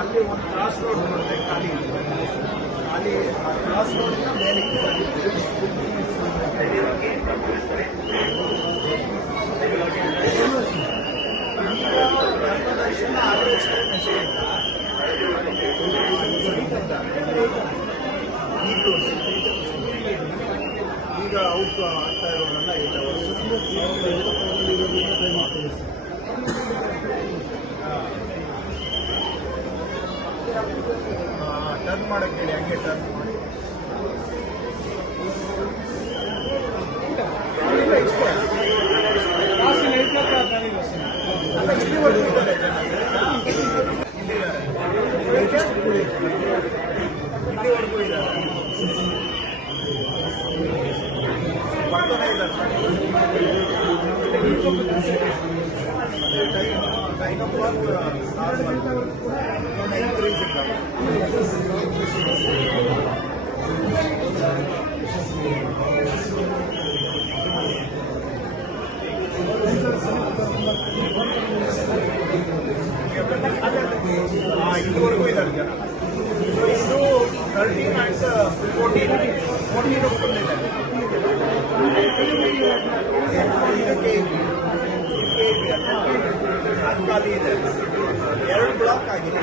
ಅಲ್ಲಿ ಒಂದು cross road ಬರುತ್ತೆ ಖಾಲಿ ಅಲ್ಲಿ ಆ ಕ್ರಾಸ್ ರೋಡ್ನ ಮೇಲೆ ದರ್ಶನ ಆಗಷ್ಟೇ ಮೆಸೇಜ್ ಈಗ ಔಟ್ ಆಗ್ತಾ ಇರೋದನ್ನ ಟರ್ನ್ ಮಾಡಕ್ಕೆ ಹೇಳಿ ಹಂಗೆ ಟರ್ನ್ ಮಾಡಿ ಇಲ್ಲಿವರೆಗೂ ಇದ್ದಾರೆ ಇಲ್ಲಿವರೆಗೂ ಇದ್ದಾರೆ ಬರ್ತಾನೆ ಇದ್ದಾರೆ 9 o'clock ನಾರ್ಮಲ್ 9:30 ಸಿಗ್ತವೆ ಇದುವರೆಗೂ ಇದ್ದಾರೆ ಜನ ಸೊ ಇದು 13 and 14 ಒಪ್ಕೊಂಡಿದ್ದಾರೆ ಅದು ಖಾಲಿ ಇದೆ 2 ಬ್ಲಾಕ್ ಆಗಿದೆ